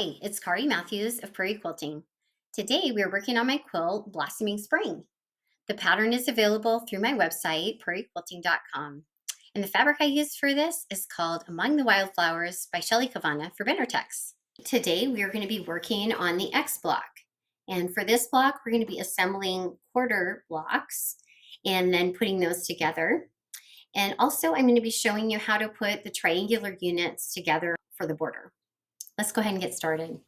Hi, it's Kari Matthews of Prairie Quilting. Today we are working on my quilt, Blossoming Spring. The pattern is available through my website, prairiequilting.com. And the fabric I used for this is called Among the Wildflowers by Shelly Kavana for Benartex. Today we are going to be working on the X block. And for this block, we're going to be assembling quarter blocks and then putting those together. And also I'm going to be showing you how to put the triangular units together for the border. Let's go ahead and get started.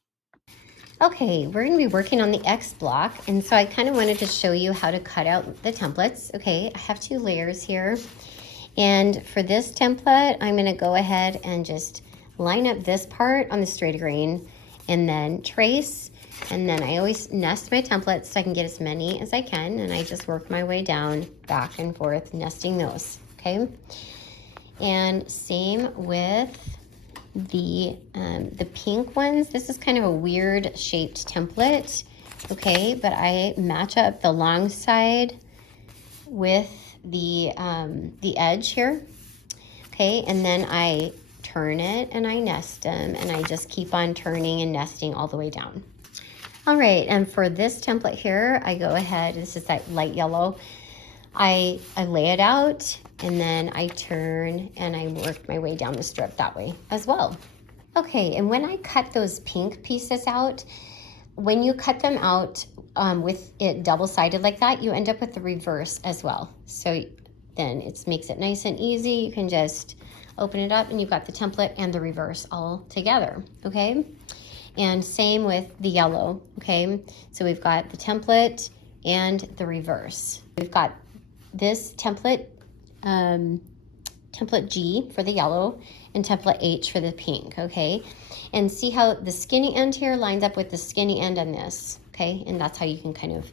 Okay, we're going to be working on the X block, and so I kind of wanted to show you how to cut out the templates. Okay, I have 2 layers here, and for this template, I'm going to go ahead and just line up this part on the straight grain, and then trace, and then I always nest my templates so I can get as many as I can, and I just work my way down, back and forth, nesting those, okay? And same with the pink ones. This is kind of a weird shaped template, okay, but I match up the long side with the edge here, okay, and then I turn it and I nest them, and I just keep on turning and nesting all the way down. All right, and for this template here, I go ahead, this is that light yellow, I lay it out, and then I turn and I work my way down the strip that way as well. Okay, and when I cut those pink pieces out, when you cut them out with it double-sided like that, you end up with the reverse as well. So then it makes it nice and easy. You can just open it up and you've got the template and the reverse all together, okay? And same with the yellow, okay? So we've got the template and the reverse. We've got this template, template G for the yellow, and template H for the pink, okay? And see how the skinny end here lines up with the skinny end on this, okay? And that's how you can kind of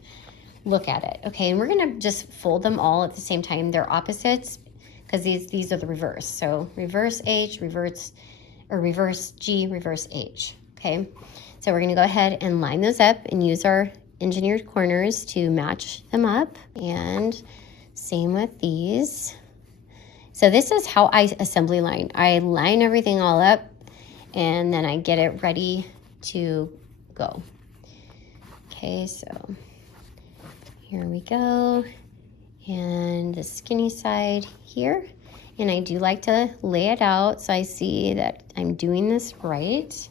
look at it, okay? And we're gonna just fold them all at the same time. They're opposites because these are the reverse. So reverse H, reverse G, reverse H, okay? So we're gonna go ahead and line those up and use our engineered corners to match them up, and same with these. So this is how I assembly line. I line everything all up and then I get it ready to go. Okay, so here we go. And the skinny side here. And I do like to lay it out so I see that I'm doing this right.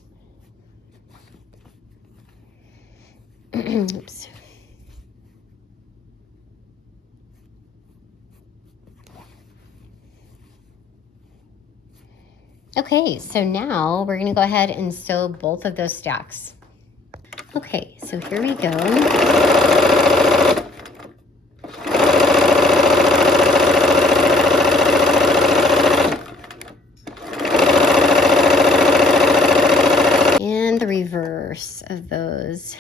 Oops. Okay, so now we're gonna go ahead and sew both of those stacks. Okay, so here we go. And the reverse of those.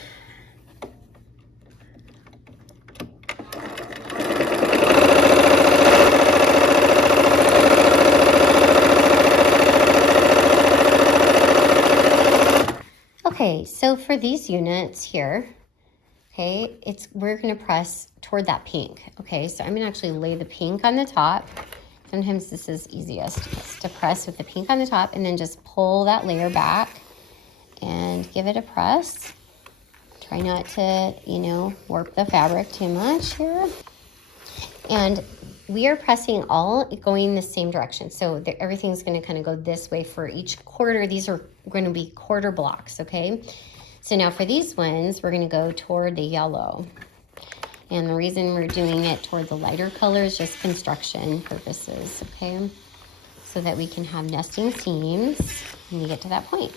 Okay, so for these units here, okay, we're gonna press toward that pink. Okay, so I'm gonna actually lay the pink on the top. Sometimes this is easiest, just to press with the pink on the top and then just pull that layer back and give it a press. Try not to, warp the fabric too much here. And we are pressing all going the same direction. So everything's gonna kind of go this way for each quarter. These are gonna be quarter blocks, okay? So now for these ones, we're gonna go toward the yellow. And the reason we're doing it toward the lighter color is just construction purposes, okay? So that we can have nesting seams when you get to that point.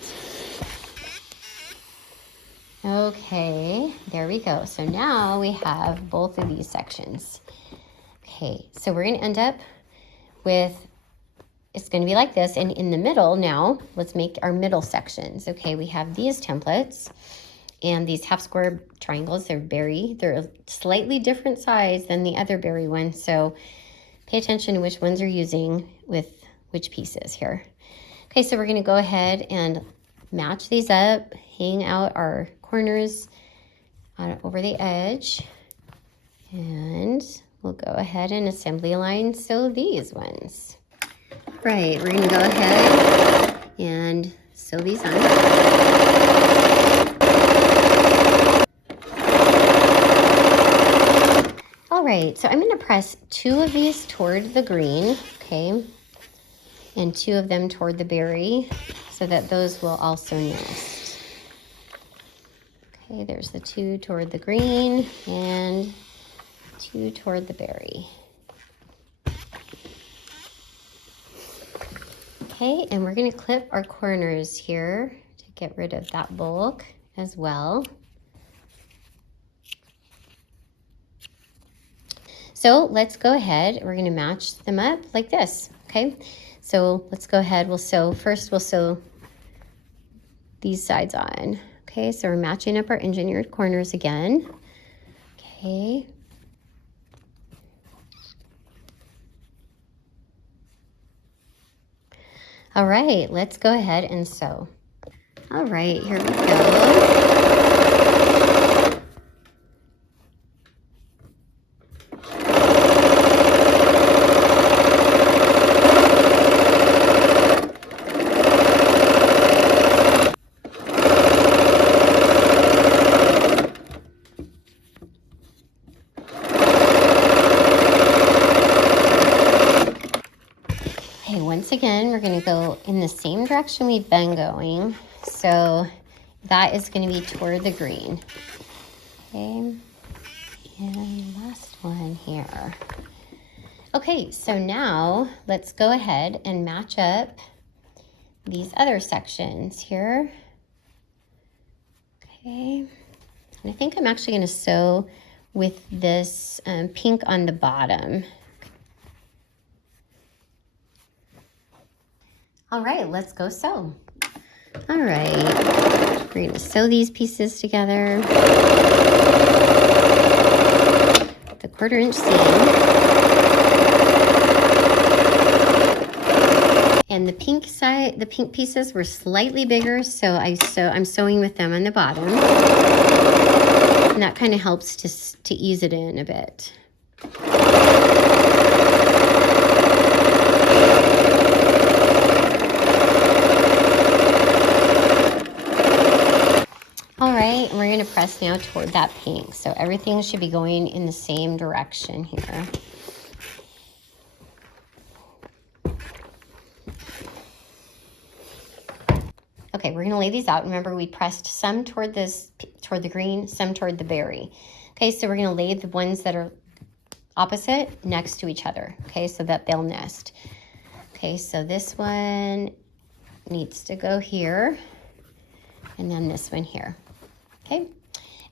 Okay, there we go. So now we have both of these sections. Okay, so we're gonna end up with, it's gonna be like this, and in the middle now, let's make our middle sections. Okay, we have these templates, and these half square triangles, they're a slightly different size than the other berry ones, so pay attention to which ones you're using with which pieces here. Okay, so we're gonna go ahead and match these up, hang out our corners over the edge, and we'll go ahead and assembly line sew these ones. Right, we're gonna go ahead and sew these on. All right, so I'm going to press 2 of these toward the green, okay, and 2 of them toward the berry so that those will also nest. Okay, there's the 2 toward the green and 2 toward the berry. Okay, and we're going to clip our corners here to get rid of that bulk as well. So let's go ahead, we're going to match them up like this, okay? So let's go ahead, we'll sew these sides on. Okay, so we're matching up our engineered corners again. Okay. All right, let's go ahead and sew. All right, here we go. Once again, we're going to go in the same direction we've been going. So that is going to be toward the green. Okay, and last one here. Okay, so now let's go ahead and match up these other sections here. Okay, and I think I'm actually going to sew with this pink on the bottom. All right, let's go sew. All right, we're gonna sew these pieces together. The 1/4 inch seam. And the pink side, the pink pieces were slightly bigger, so I'm sewing with them on the bottom. And that kind of helps to ease it in a bit. All right, and we're going to press now toward that pink. So everything should be going in the same direction here. Okay, we're going to lay these out. Remember, we pressed some toward the green, some toward the berry. Okay, so we're going to lay the ones that are opposite next to each other, okay, so that they'll nest. Okay, so this one needs to go here, and then this one here. Okay,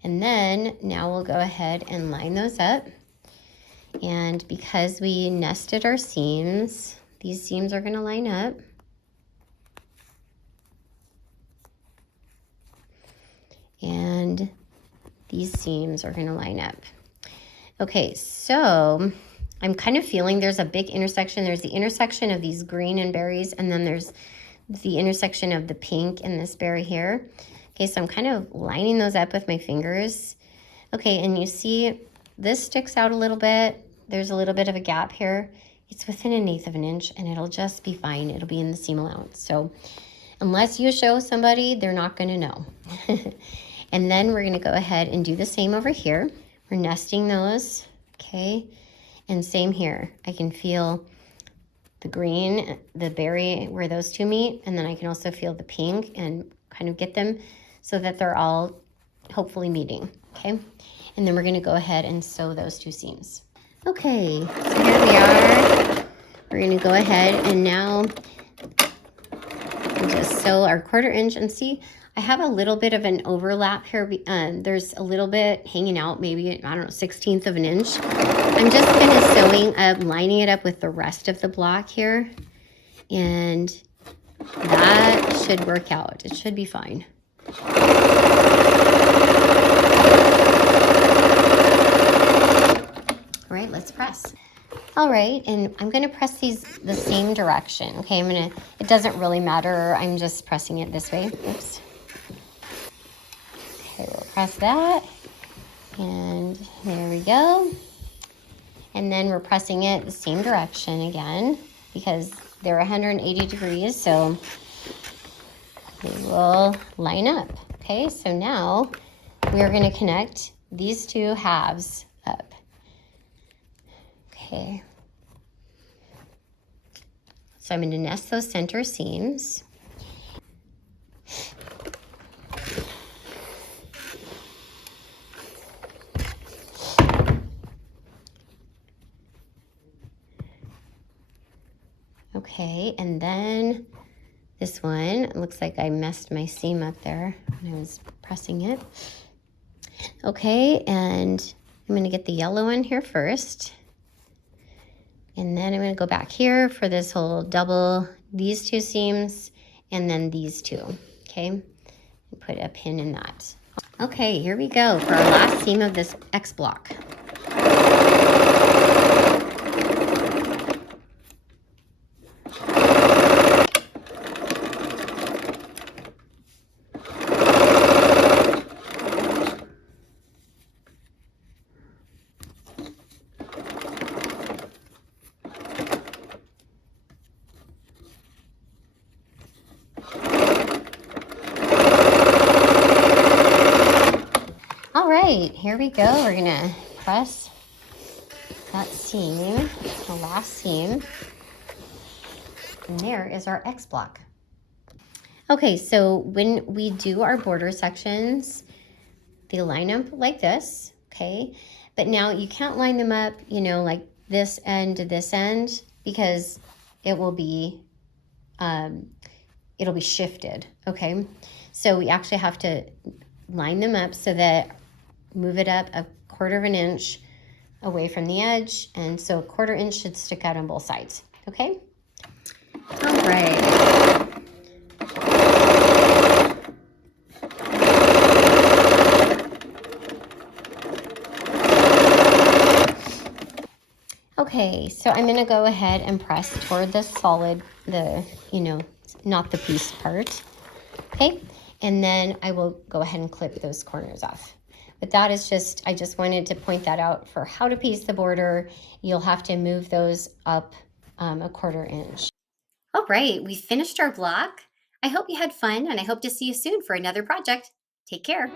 and then now we'll go ahead and line those up. And because we nested our seams, these seams are going to line up. And these seams are going to line up. Okay, so I'm kind of feeling there's a big intersection. There's the intersection of these green and berries, and then there's the intersection of the pink and this berry here. Okay, so I'm kind of lining those up with my fingers. Okay, and you see this sticks out a little bit. There's a little bit of a gap here. It's within 1/8 of an inch, and it'll just be fine. It'll be in the seam allowance. So unless you show somebody, they're not going to know. And then we're going to go ahead and do the same over here. We're nesting those, okay? And same here. I can feel the green, the berry, where those two meet, and then I can also feel the pink and kind of get them so that they're all hopefully meeting, okay? And then we're going to go ahead and sew those two seams. Okay, so here we are. We're going to go ahead and now just sew our 1/4 inch, and see, I have a little bit of an overlap here. There's a little bit hanging out, maybe, I don't know, 1/16 of an inch. I'm just kind of sewing up, lining it up with the rest of the block here. And that should work out. It should be fine. All right, let's press. All right, and I'm going to press these the same direction. Okay, it doesn't really matter. I'm just pressing it this way. Oops. Okay, we'll press that. And there we go. And then we're pressing it the same direction again because they're 180 degrees. So they will line up. Okay, so now we are going to connect these two halves up. Okay, so I'm going to nest those center seams. Okay, and then this one, looks like I messed my seam up there when I was pressing it. Okay, and I'm going to get the yellow one here first. And then I'm going to go back here for this whole double, these two seams, and then these two, okay? And put a pin in that. Okay, here we go for our last seam of this X block. All right, here we go. We're gonna press that seam, the last seam, and there is our X block. Okay, so when we do our border sections, they line up like this, okay? But now you can't line them up, you know, like this end to this end, because it will be shifted, okay? So we actually have to line them up so that move it up 1/4 of an inch away from the edge, and so 1/4 inch should stick out on both sides, okay? All right. Okay, so I'm gonna go ahead and press toward the solid, not the piece part, okay? And then I will go ahead and clip those corners off. But that is just, I just wanted to point that out for how to piece the border. You'll have to move those up 1/4 inch. All right, we finished our block. I hope you had fun, and I hope to see you soon for another project. Take care.